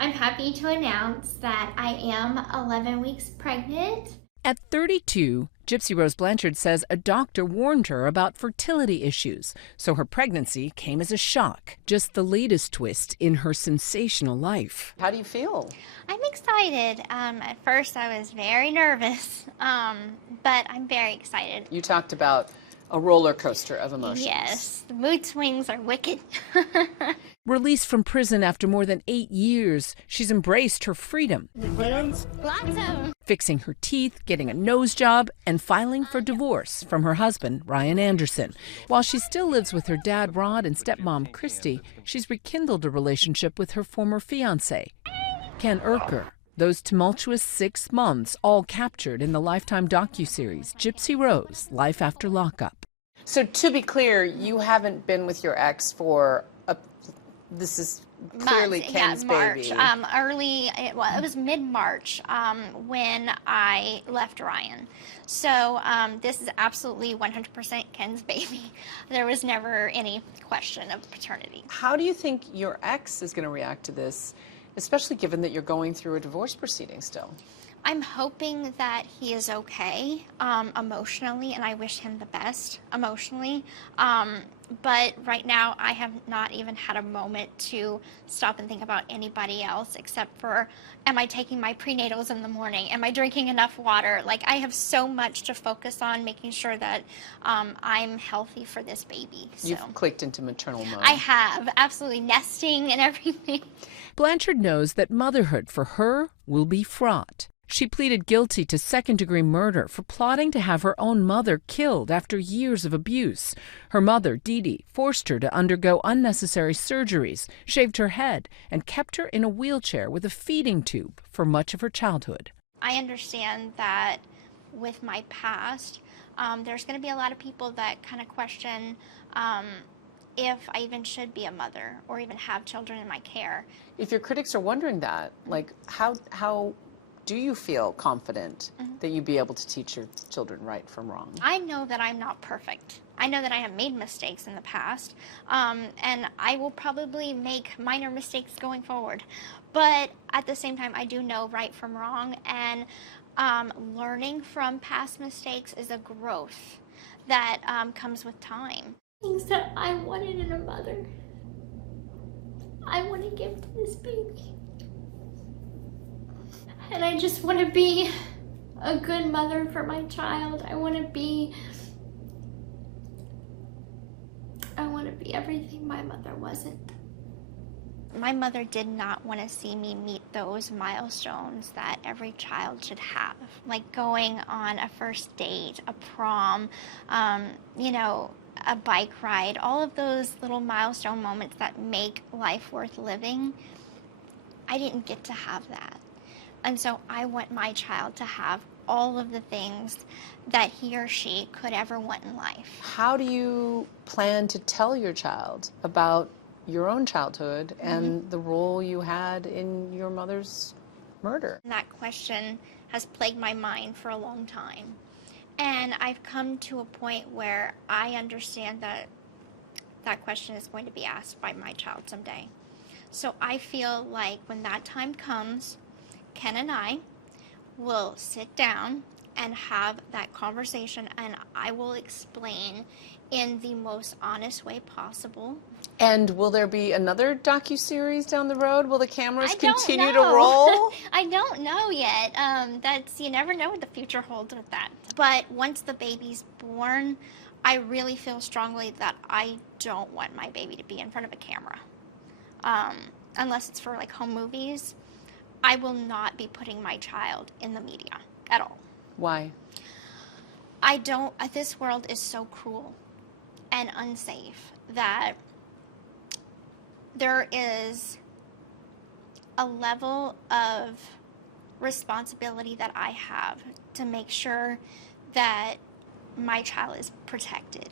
I'm happy to announce that I am 11 weeks pregnant. At 32, Gypsy Rose Blanchard says a doctor warned her about fertility issues, so her pregnancy came as a shock, just the latest twist in her sensational life. How do you feel? I'm excited. At first I was very nervous, but I'm very excited. You talked about a roller coaster of emotions. Yes, the mood swings are wicked. Released from prison after more than 8 years, she's embraced her freedom. Lots of them. Fixing her teeth, getting a nose job, and filing for divorce from her husband, Ryan Anderson. While she still lives with her dad, Rod, and stepmom, Christy, she's rekindled a relationship with her former fiancé, Ken Urker. Those tumultuous 6 months all captured in the Lifetime docuseries Gypsy Rose, Life After Lockup. So to be clear, you haven't been with your ex for this is clearly Months, Ken's March. baby. It was mid-March when I left Ryan. So this is absolutely 100% Ken's baby. There was never any question of paternity. How do you think your ex is going to react to this, especially given that you're going through a divorce proceeding still? I'm hoping that he is okay emotionally, and I wish him the best emotionally. But right now, I have not even had a moment to stop and think about anybody else except for, am I taking my prenatals in the morning? Am I drinking enough water? Like, I have so much to focus on, making sure that I'm healthy for this baby. So. You've clicked into maternal mode. I have, absolutely, nesting and everything. Blanchard knows that motherhood for her will be fraught. She pleaded guilty to second-degree murder for plotting to have her own mother killed after years of abuse. Her mother, Dee Dee, forced her to undergo unnecessary surgeries, shaved her head, and kept her in a wheelchair with a feeding tube for much of her childhood. I understand that with my past, there's going to be a lot of people that kind of question if I even should be a mother or even have children in my care. If your critics are wondering that, like, how do you feel confident that you'd be able to teach your children right from wrong? I know that I'm not perfect. I know that I have made mistakes in the past, and I will probably make minor mistakes going forward. But at the same time, I do know right from wrong, and learning from past mistakes is a growth that comes with time. Things that I wanted in a mother, I want to give to this baby. And I just want to be a good mother for my child. I want to be everything my mother wasn't. My mother did not want to see me meet those milestones that every child should have, like going on a first date, a prom, a bike ride, all of those little milestone moments that make life worth living. I didn't get to have that. And so I want my child to have all of the things that he or she could ever want in life. How do you plan to tell your child about your own childhood and the role you had in your mother's murder? That question has plagued my mind for a long time. And I've come to a point where I understand that that question is going to be asked by my child someday. So I feel like when that time comes, Ken and I will sit down and have that conversation, and I will explain in the most honest way possible. And will there be another docuseries down the road? Will the cameras continue to roll? I don't know yet. You never know what the future holds with that. But once the baby's born, I really feel strongly that I don't want my baby to be in front of a camera. Unless it's for like home movies. I will not be putting my child in the media at all. Why? This world is so cruel and unsafe that there is a level of responsibility that I have to make sure that my child is protected.